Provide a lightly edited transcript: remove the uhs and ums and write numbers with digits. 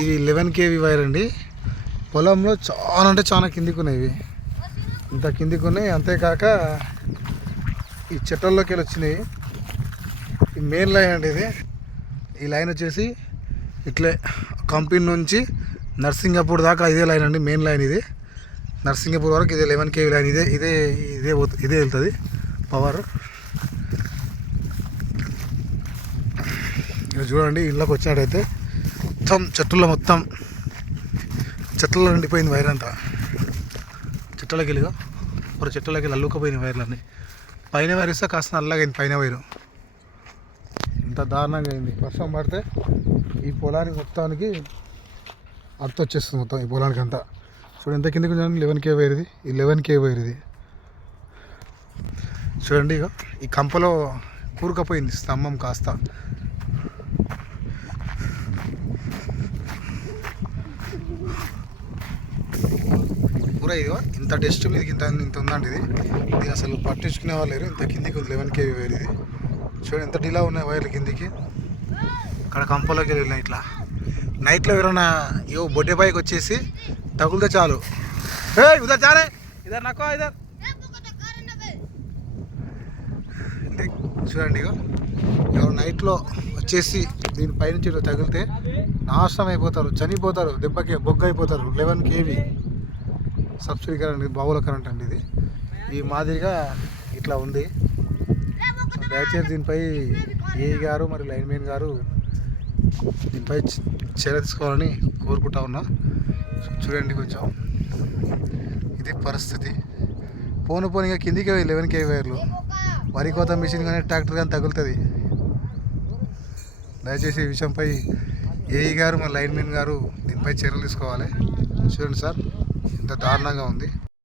ఇది 11 kV wire అండి. పొలంలో చాలా అంటే చాలా కిందికి ఉన్నాయి ఇవి. ఇంత కిందికి ఉన్నాయి. అంతేకాక ఈ చెట్లలోకి వెళ్ళి వచ్చినాయి. ఈ మెయిన్ లైన్ అండి ఇది. ఈ లైన్ వచ్చేసి ఇట్లే కంపెనీ నుంచి నర్సింగపూర్ దాకా ఇదే లైన్ అండి. మెయిన్ లైన్ ఇది. నర్సింగపూర్ వరకు ఇదే 11 kV లైన్. ఇదే వెళ్తుంది పవర్. ఇక చూడండి, ఇళ్ళకి వచ్చినట్టయితే మొత్తం చెట్లలో నిండిపోయింది వైర్ అంతా. చెట్లకి వెళ్ళిగా మరి చెట్లకి వెళ్ళి అల్లుకపోయిన వైర్లన్నీ. పైన వైర్ ఇస్తే కాస్త నల్లగైంది పైన వైరు. ఇంత దారుణంగా అయింది. వర్షం పడితే ఈ పొలానికి మొత్తానికి అర్థ వచ్చేస్తుంది. మొత్తం ఈ పొలానికి అంతా చూడండి ఎంత కిందకి చూడండి. 11 kV వైర్ ఇది. ఈ 11 kV వైర్ ఇది చూడండి. ఇక ఈ కంపలో కూరుకపోయింది స్తంభం కాస్త. పూర ఇదిగో ఇంత డస్ట్ మీదకి ఇంత ఉందండి. ఇది అసలు పట్టించుకునే వాళ్ళు లేరు. ఇంత కిందికి ఉంది 11 kV వైర్ ఇది. చూడండి ఎంత డిలా ఉన్నాయి వైర్లు కిందికి. అక్కడ కంపలోకి వెళ్ళినాయి. ఇట్లా నైట్లో ఎవరైనా బొడ్డే పైకి వచ్చేసి తగులితే చాలు. ఉదర్ చాలే ఇదర్ నక్కో ఇదర్. చూడండి ఇగో ఎవరు నైట్లో వచ్చేసి దీనిపైనుంచి తగిలితే నాశనం అయిపోతారు, చనిపోతారు, దెబ్బకి బొగ్గ అయిపోతారు. 11 kV సబ్సిడీ కరెంట్, బావుల కరెంట్ అండి ఇది. ఈ మాదిరిగా ఇట్లా ఉంది. దయచేసి దీనిపై ఏఈ గారు మరియు లైన్మెన్ గారు దీనిపై చర్య తీసుకోవాలని కోరుకుంటా ఉన్నా. చూడండి కొంచెం ఇది పరిస్థితి. పోనుగా కిందికి 11 kV వైర్లు. వరి కోత మిషన్ కానీ ట్రాక్టర్ కానీ తగులుతుంది. దయచేసి ఈ విషయంపై ఏఈ గారు మరి లైన్మెన్ గారు దీనిపై చర్యలు తీసుకోవాలి. చూడండి సార్ ఎంత దారుణంగా ఉంది.